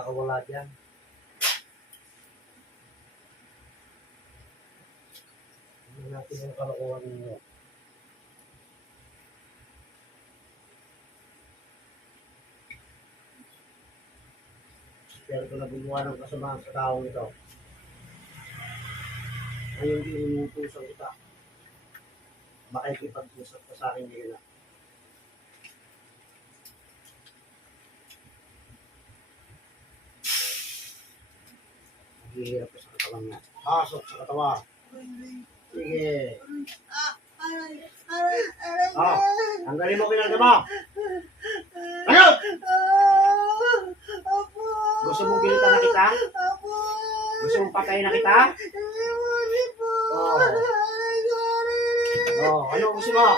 makakawala dyan. Hindi natin yung kalokohan ninyo. Pero kung nagbubuha ng kasamaan sa taong ito, ngayon din inuutusan kita. Makikipag-usap ka sa akin ngayon na. Maghihirap ka sa katawan niya. Pasok sa katawan. Sige. Tanggalin mo kinarga mo. Ano? Gusto mong gilitan na kita? Gusto mong patayin na kita? Ano gusto mo?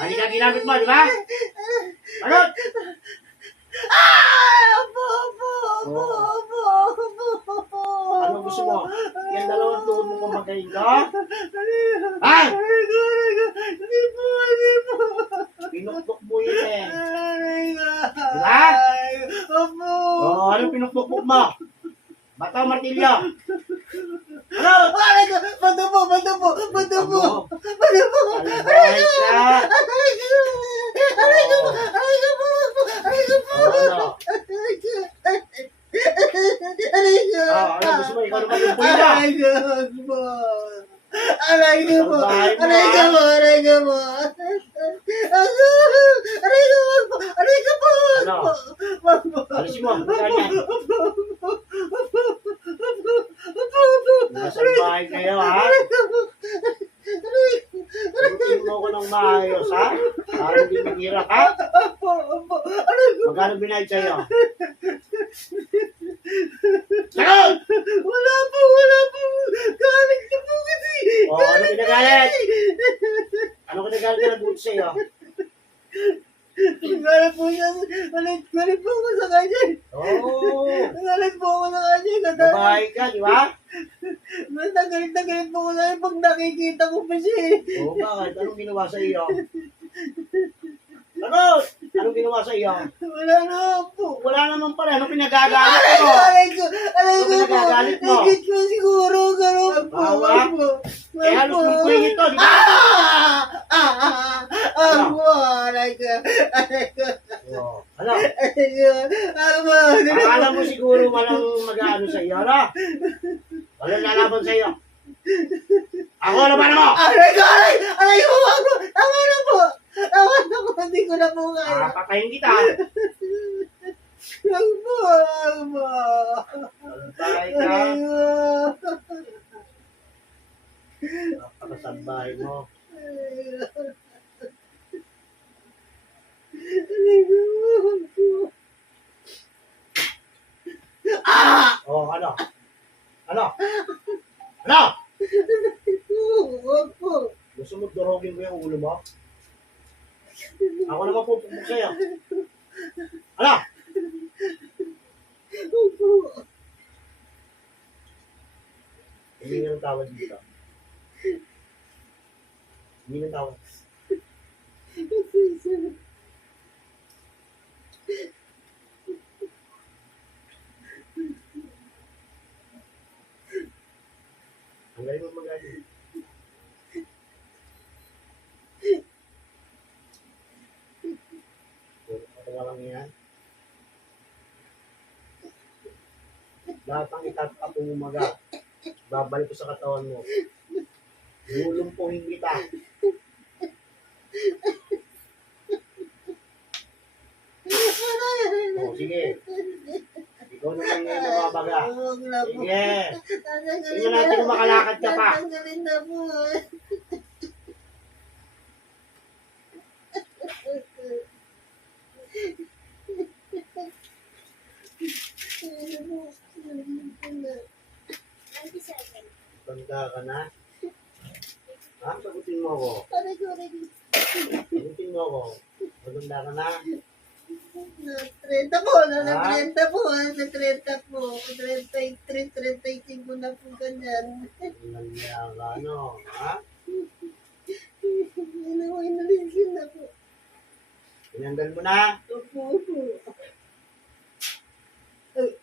Mali ka ginamit mo, di ba? Ano? Ano gusto mo? Yan dalawang tuhod mo kumagayin ka? Ha? Pinukpok mo yun eh. Di ba? Ano pinukpok mo? Bato, martilyo. Ano? Bato po! Alibay ka. Ano gusto mo? Ikaw naman yung pulido. Aray ka mo! Alisin mo. Ganyan. Nasa bahay kayo, ha? Tututin mo ko ng maayos, ha? Para hindi maghirap, ha? Magkano binayad sa'yo? Sagot! Wala po! Galing na po kasi! Ano pinagalit? Ano kinagalit na nag-uot sa'yo? Galing po siya! Galing po ako sa kanya! Galing po ako sa kanya! Babae ka, di ba? Basta galit po ako sa kanya pag nakikita ko pa siya eh! Bakit? Anong ginawa sa iyo? Sagot! Anong ginawa sa iyo? Wala na po! Wala naman pala. Anong pinagagalit mo? Aray ko Ano pinagagalit mo? Higit po siguro! Ganun po! Bawa? Halos mong ito, di ba? Aray ko! Ano? Aray ko! Akala mo siguro walang mag-ano sa iyo, ano? Walang lalaban sa iyo. Ako, laban mo! Aray ko! Tama na po! Hindi ko na po kaya. Patayin kita. Wag po! Sabay ka. Napakasabay mo. Ano? Ano? Ano? Wag po! Gusto mo durogin ko yung ulo mo? Ako naman pupukpuk sa'yo. Ano? Wag po! Hindi nga ng tawad dito. Hindi ng tawad. Ang galing mo magaling. Walang yan. Lahat ang itatapong umaga, babalik ko sa katawan mo. Lulumpuhin kita. Sige. Ikaw naman ngayon nababaga. Sige. Tingnan natin kung makalakad ka pa. Tanggalin na po. Tanda ka na. Ha? Sagutin mo ako. Sagutin mo ako. Maganda ka na. 30 po, nasa 30 po, nasa 30 po, 33, 35 na po ganyan. Nandiyan ka, ano? Ha? Inalinsin na po. Tinanggal mo na. Opo.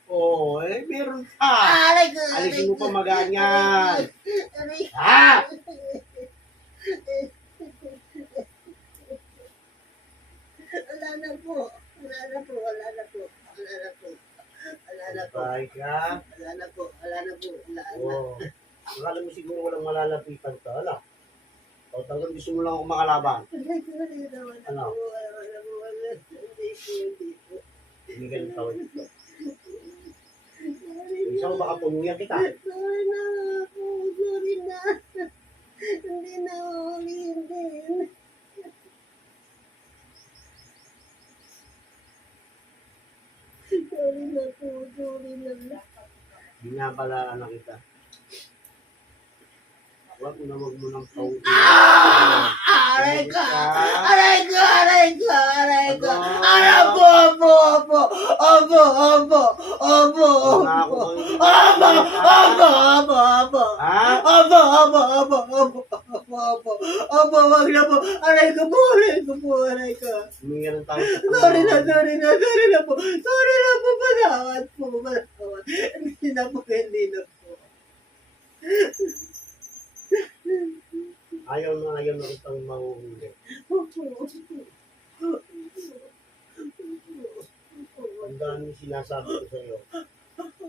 Oo, meron ka. Aray ko. Alisin mo pa maganyan. Aray. Ha? Wala na po. Wala na po. Wala na po. Wala na po. Wala na po. Sabay ka. Wala na po. Wala na po. Wala na. Oo. Akala mo siguro walang malalapitan ka. Ala. O talagang gusto mo lang akong makalaban. Ano? Hindi po. Hindi ganun tawag dito. Isa mo baka punuyan kita. Sorry na po. Sorry na. Hindi na ulitin. Sorry na po. Sorry na. Binabalaan na kita. Huwag mo na magmunang pauwi. Aray ko! Aray ko! Aray ko! Aray ko! Aray po! Opo! Opo! Opo! Opo! Opo! Opo! Opo! Opo! Opo! Opo! Ha? Opo! Opo! Opo! Opo! Opo! Opo! Wag na po! Aray ko po! Aray ko po! Aray ko! Huminga ng tao sa Sorry na! Sorry na! Sorry na po! Sorry na po! Patawad po! Patawad! Hindi na po! Hindi na po! Ayaw na kitang mahuhuli. Ang dami sinasabi ko sa'yo. Opo!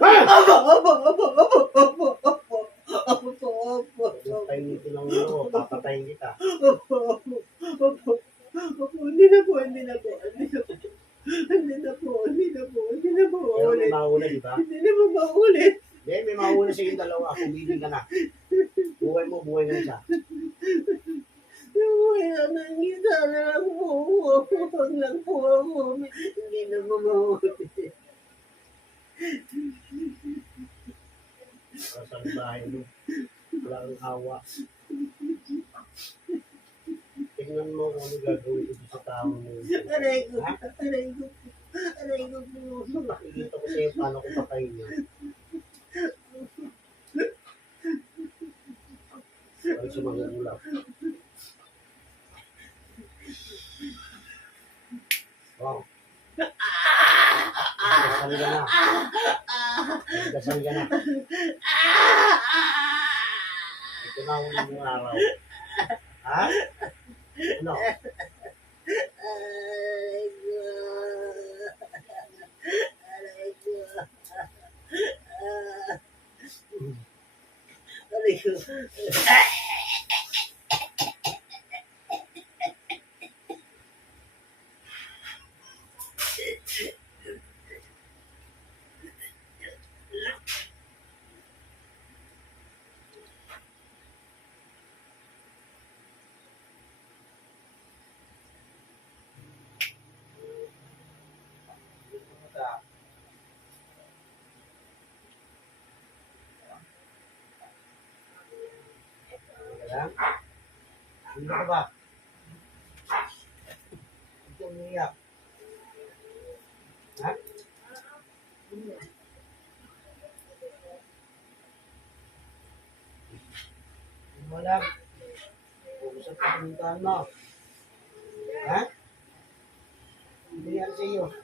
Opo! Opo! Opo! Opo! Opo! Opo! Opo! Huwag painitin ang ulo, papatayin kita. Opo! Opo! Opo! Hindi na po! Hindi na po! Hindi na po! Hindi na po! Hindi na po! Hindi na po! Pero may Ulit! mauna, di ba? Hindi na po maulit! Hindi, may mauna sa yung dalawa. Kumibig ka na. Buhay mo, buhay ng isa. Kaya nang isa na lang po! Huwag lang po ako! Hindi na po maulit! Para sa bahay mo. Wala kang hawa. Tingnan mo kung ano gagawin ko sa tao mo. Aray ko! Ha? Aray ko! Aray ko po! Nakikita ko sa'yo paano ko patayin niya. Para sa mga ulap. Wow. Dasal ka na. Dasal ka na. Ito na ang unang araw. Ha? Ano? Aray ko! Aray ko! Aray ko! Ayan. Ano ka ba? Ito umiyak. Ha? Wala. Usap ka pinuntahan mo. Ha? Hindi yan sa iyo.